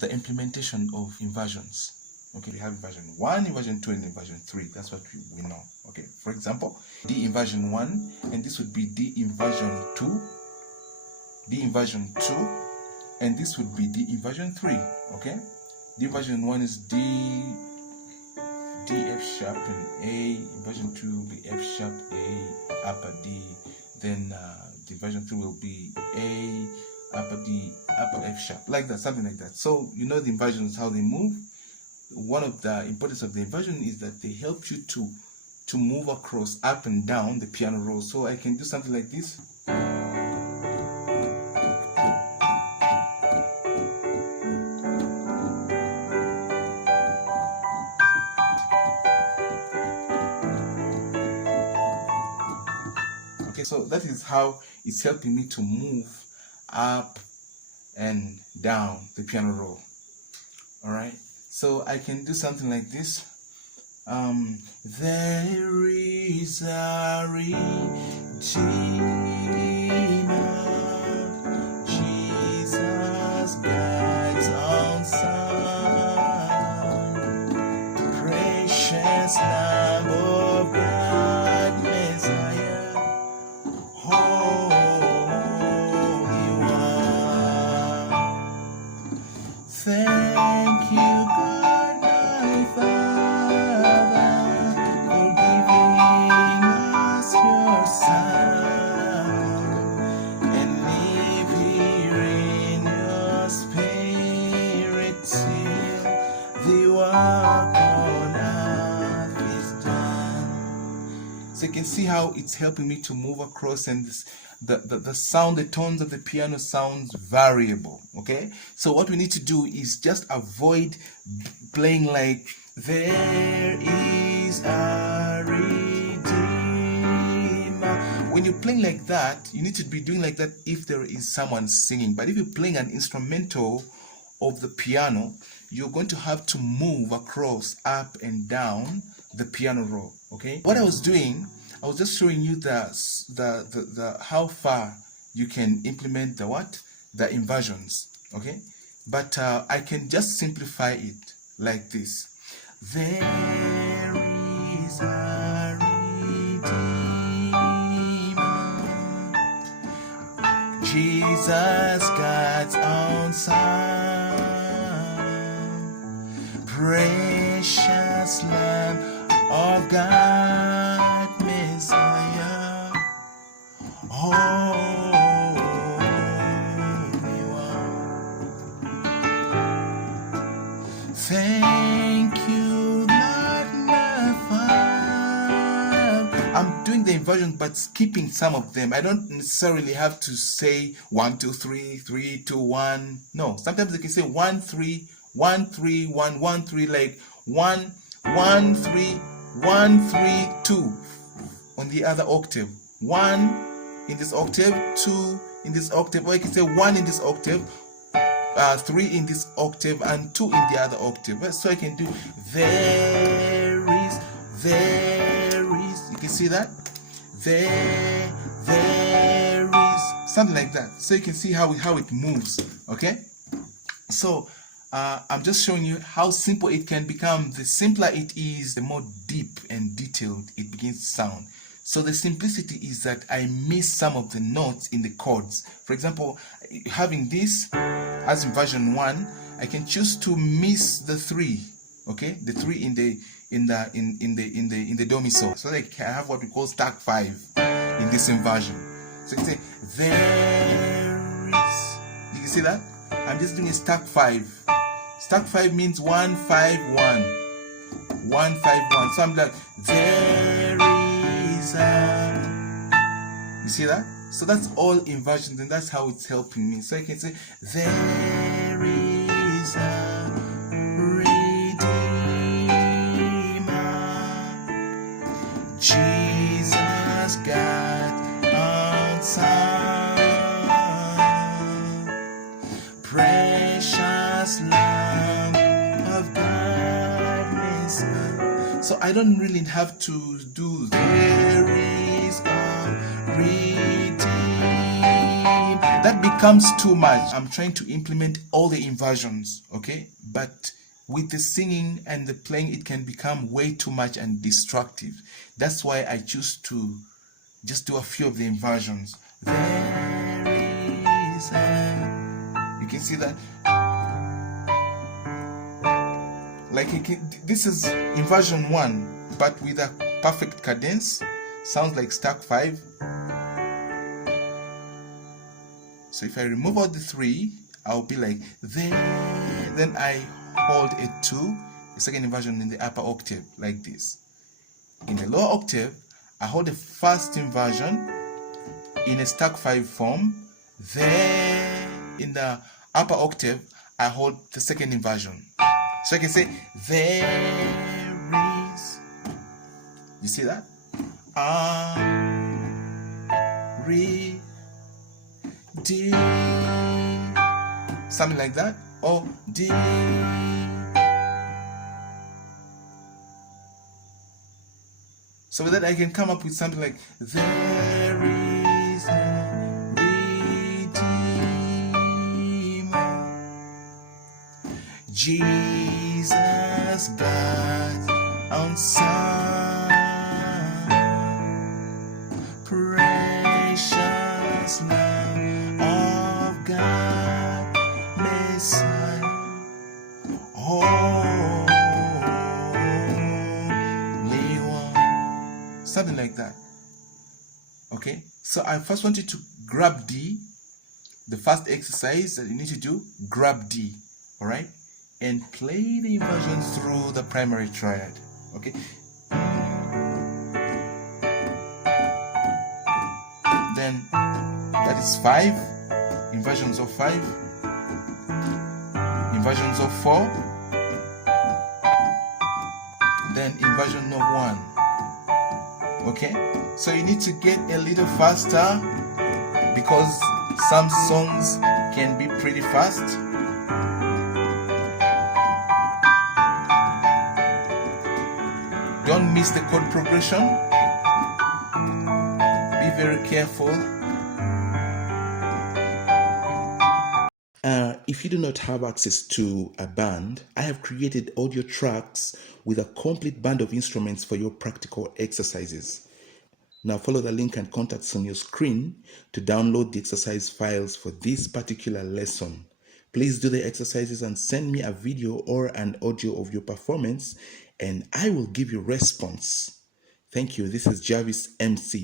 the implementation of inversions. Okay, we have inversion 1, inversion 2, and inversion 3. That's what we know. Okay, for example, D inversion 1, and this would be D inversion 2, D inversion 2, and this would be D inversion 3. Okay, D inversion 1 is D, F sharp, and A. Inversion 2 will be F sharp, A, upper D. Then the inversion 3 will be A, upper D, upper F sharp, like that, something like that. So you know the inversions, how they move. One of the importance of the inversion is that they help you to move across up and down the piano roll. So I can do something like this. Okay, so that is how it's helping me to move up and down the piano roll. All right. So I can do something like this. There is a Redeemer, Jesus God's own Son, precious Lamb of God, Messiah, Holy One. Thank you, God, my Father, for giving us your Son, and live here in your Spirit till the work on earth is done. So you can see how it's helping me to move across, and this, the sound, the tones of the piano sounds variable. Okay, so what we need to do is just avoid playing like there is a Redeemer. When you're playing like that, you need to be doing like that if there is someone singing. But if you're playing an instrumental of the piano, you're going to have to move across up and down the piano roll. Okay, what I was doing, I was just showing you the how far you can implement the inversions. Okay, but I can just simplify it like this. There is a Redeemer, Jesus God's own Son, precious Lamb of God, Messiah, Holy One. Thank you, Lord, my Father. I'm doing the inversion but skipping some of them. I don't necessarily have to say 1 2 3 3 2 1. No, sometimes I can say 1 3 1 3 1 1 3, like 1 1 3 1 3 2 on the other octave. 1 in this octave, 2 in this octave, or I can say 1 in this octave, 3 in this octave, and 2 in the other octave. So I can do there is, you can see that? There is, something like that. So you can see how it moves. Okay? So I'm just showing you how simple it can become. The simpler it is, the more deep and detailed it begins to sound. So the simplicity is that I miss some of the notes in the chords. For example, having this as in version 1, I can choose to miss the 3. Okay, the 3 in the do mi so. So I can have what we call stack 5 in this inversion. So you can say there is. You can see that? I'm just doing a stack 5. Stack 5 means 1 5 1. 1 5 1. So I'm like there is a. You see that? So that's all inversions, and that's how it's helping me. So I can say there is a Redeemer, Jesus God our Son, precious Lamb of God, Messiah. So I don't really have to do there is a Redeemer. That becomes becomes too much, I'm trying to implement all the inversions, okay? But with the singing and the playing, it can become way too much and destructive. That's why I choose to just do a few of the inversions. There is you can see that. Like this is inversion 1, but with a perfect cadence. Sounds like stack 5. So if I remove all the 3, I'll be like there. Then I hold a 2, the second inversion in the upper octave, like this. In the lower octave, I hold the first inversion in a stack 5 form. Then in the upper octave, I hold the second inversion. So I can say there is. You see that? Re, D, something like that, or D. So with that, I can come up with something like there is no redeemer, Jesus' blood on Son, precious Lamb of God, Messiah, Holy One, something like that. Okay, so I first want you to grab D. The first exercise that you need to do, grab D, all right, and play the inversions through the primary triad. Okay. Then that is 5 inversions of 5, inversions of 4, then inversion of 1. Okay, so you need to get a little faster because some songs can be pretty fast. Don't miss the chord progression. Be very careful. If you do not have access to a band, I have created audio tracks with a complete band of instruments for your practical exercises. Now follow the link and contacts on your screen to download the exercise files for this particular lesson. Please do the exercises and send me a video or an audio of your performance and I will give you response. Thank you. This is Javis MC.